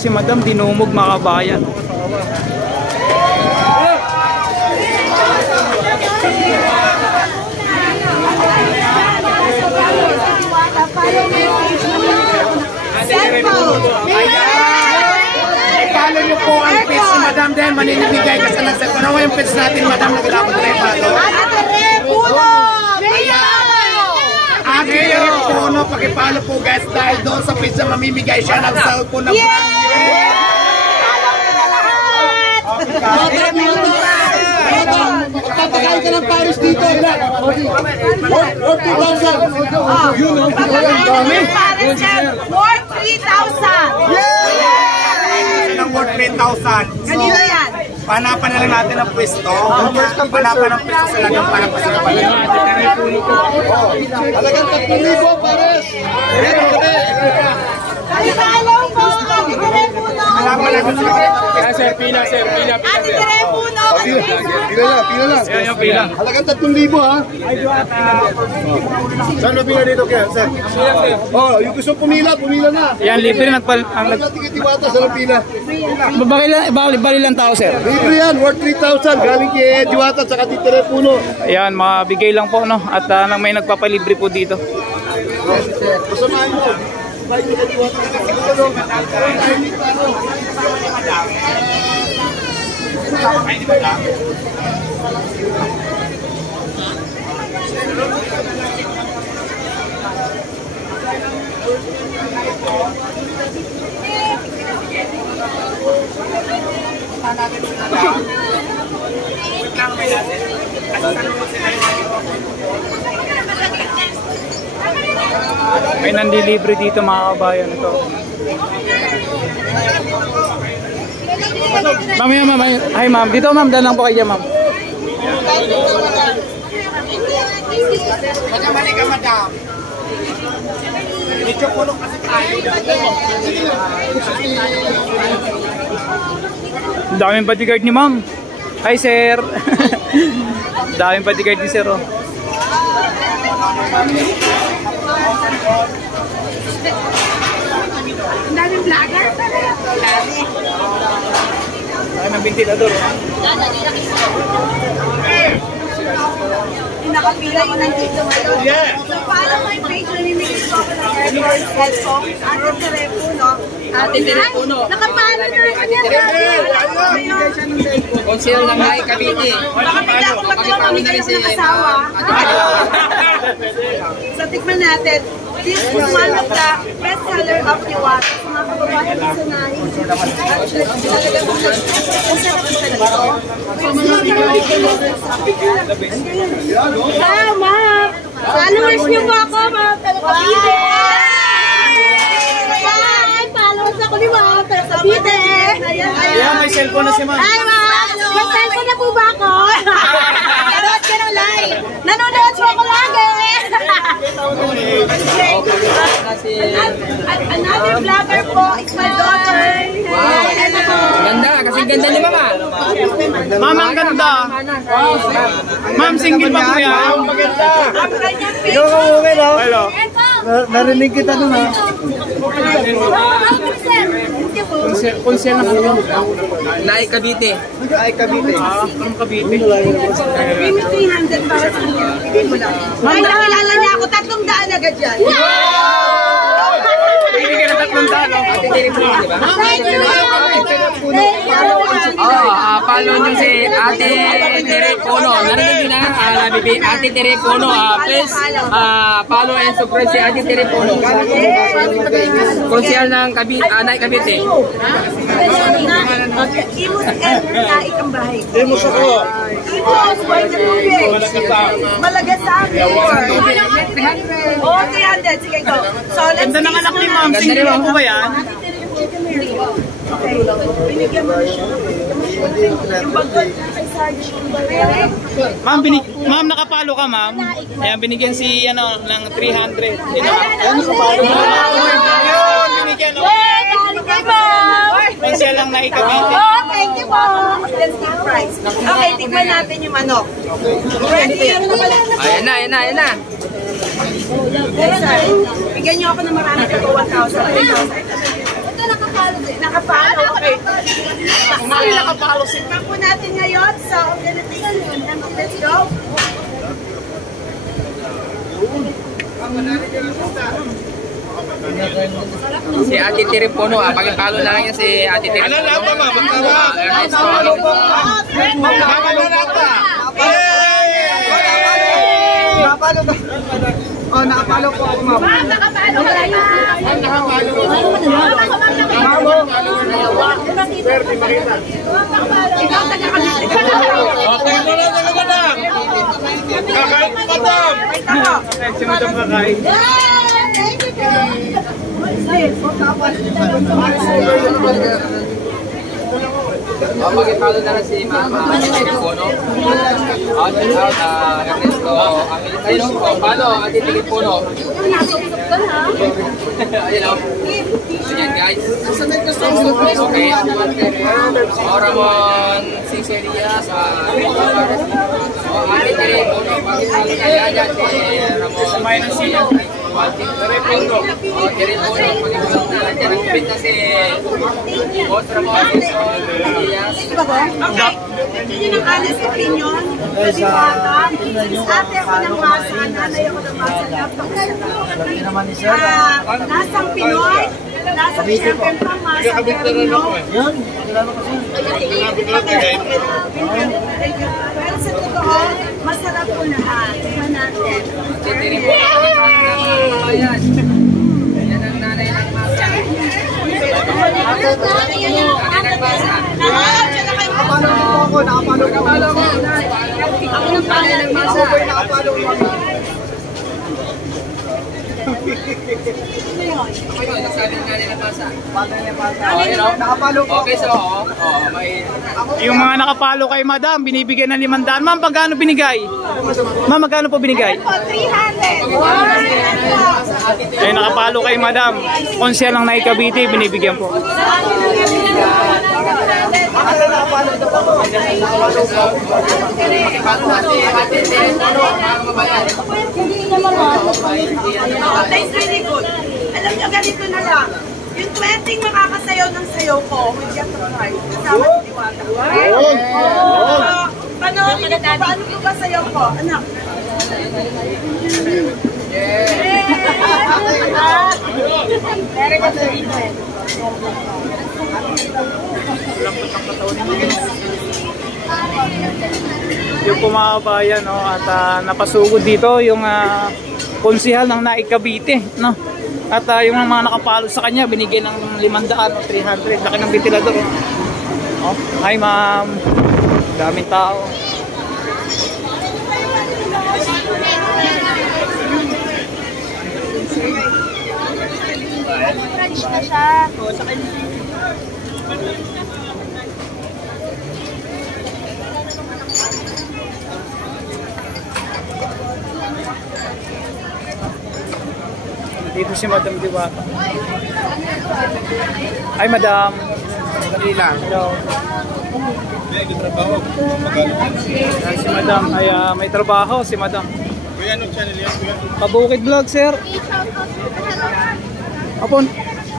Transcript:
si Madam, dinumog mga kabayan. Follow niyo po ang page ni Madam din. Maninibigay ka sa nagsagot. Ano yung page natin, Madam? Naglaban na yung pato. Ate Telepono, pakipalo po guys dahil doon sa page na mamimigay siya ng cellphone na brand new. Magpapakain ka ng Paris dito. Worth 2,000. Yun o. Worth 3,000. Ng worth 3,000. Kanino yan? Panapan na lang natin ang pwesto. Panapan ng pwesto sa lagang panapan sa kapalan. Halagang 3,000 Paris. Hello po. Panapan natin sa kapalan. Sir, pila, sir. Pila, Ate Telepono. Pila lang. Yan yung pila. Halagang 3,000 ha. Saan na pila dito kaya, sir? Oh, yung gusto pumila na. Yan, libre nagpal... Tigitiwata sa pila. Bali lang tao, sir. Libre yan, worth 3,000. Galing kay Diwata sa Ate Telepono. Ayan, mabigay lang po, no? At may nagpapalibre po dito. Kasamahan mo. May nandilibre dito mga kabayan ito. Ma'am, yan ma'am. Hi ma'am. Dito ma'am, dalang po kayo ma'am. Magamali ka, madam. Medyo pulong kasi tayo. Daming bodyguard ni ma'am. Hi sir. Daming bodyguard ni sir oh. Ang daming vlogger. Ay, ng ventilador. Nakapila yung nandito ngayon. So, paano mo yung page na nimigay ko ako ng airport headphone? Ate Telepono. Ate Telepono. Nakapalo na rin kanya. Konsil ng May Cavite. Baka bigla akong magpapamigay ako ng asawa. So, tikman natin. This is one of the best seller of Diwata. Sa mga kababayan na sanahin. Ang sarap ito dito. Ah, ma'am! Followers niyo po ako, ma'am. Cavite! Bye! Followers ako ni ma'am. Cavite! Ayan, may cellphone na si ma'am. Hi, ma'am! May cellphone na po ba ako? Nanood ka ng live. Nanonood po ako lagi. Another vlogger po is my daughter. Ganda, kasi ganda ni Mama. Ma'am, ang ganda. Ma'am, single pa po yan. Ang kanyang page. Hello. Narinig kita nun ha. Konsel na kayo. Nay Cavite. Ay, Cavite. Ang Cavite. Give me 300 para sa inyo. Bigay mo lang. Ay, nakilala niya ako. 300 agad yan. Hindi ka na 300. Ate Telepono, di ba? Thank you. Follow nyo si Ate Telepono. Narinig nyo na, Ate Telepono. Please, follow and subscribe si Ate Telepono. Konsil ng Nay Cavite. Imos and Naik ang bahay. Demos ako. Imos, why the movie? Malagasang. Oh, 300. Sige, go. So, let's Ganda ng anak ni ma'am. Single pa po ba yan? Okay. Binigyan mo na siya. Yung bagod kay Sergeant. Ma'am, nakapalo ka ma'am. Ayan, binigyan si ng 300. Ayan, nakapalo ka. Ayun, binigyan. Konsel lang na ikabite. Oh, thank you po. Let's give price. Okay, tignan natin yung manok. Ready? Ayan na. Yes, sir. Bigyan niyo ako ng marami ko 1,000. Ito nakapalo din. Nakapalo. nakapalo si Tingnan po natin ngayon sa organization. Let's go. Si Ate Tere Puno, pakipalo na lang yan si Ate Tere Puno. Ano lang ba, ma'am? Ernesto. Nakapalo ba? Oh, nakapalo po ako, ma'am. Nakapalo ka na. Ikaw taga-Cavite. Okay mo lang, talaga na. Kakain mo, madam. Si Madam kakain. Thank you, Pakipalo na lang si Mama Tere Puno. Out, Ernesto. Ayun, palo, Ate Tere Puno. Ayun o. Ayan guys. Okay. Ramon Sinceria sa Ate Tere Puno. Pakipalo na yan si Ramon Sinceria. Tere Puno. Tere Puno. Pakipalo na lang. Nag-compete na si Boss Ramon Sinceria. Yun ang honest opinion. Kasi bata, ate ako ng masa, nanay ako ng masa. Nasang Pinoy, nasang siyempre pang masa. Pero sa totoo, masarap po lahat. Tingnan natin. Tere Puno. Ayan. Yan ang nanay ng masa. Nakapalo po ako. Ako ng pangalan ng masa. Ako po yung nakapalo po. Ayun, nagsabi ng nanay ng masa. Nakapalo po. Okay, so, may... Yung mga nakapalo kay Madam, binibigyan ng 500. Ma'am, pagkano binigay? Ma'am, magkano po binigay? Po, 300. Eh, nakapalo kay Madam. Konsel lang na Cavite, binibigyan po. That's really good. Alam niyo, ganito na lang. Yung 20 makakasayaw ng sayaw ko, will get the prize. Kasama si Diwata. Panoorin niyo po, paano po ba sayaw ko? Anak. Very good to eat it. Yung pumabayan, no, at napasugod dito yung konsihal ng Naik Cavite, no. At yung mga nakapalo sa kanya binigyan ng 500 o 300. Laki ng ventilador. Oh, hi ma'am. Daming tao. French na siya. Dito si Madam Diwata. Hi Madam. Dali lang. Hello. Ay, si Madam ay may trabaho si Madam. Kuya, anong channel yan? Pabukid Vlog, sir. Apon.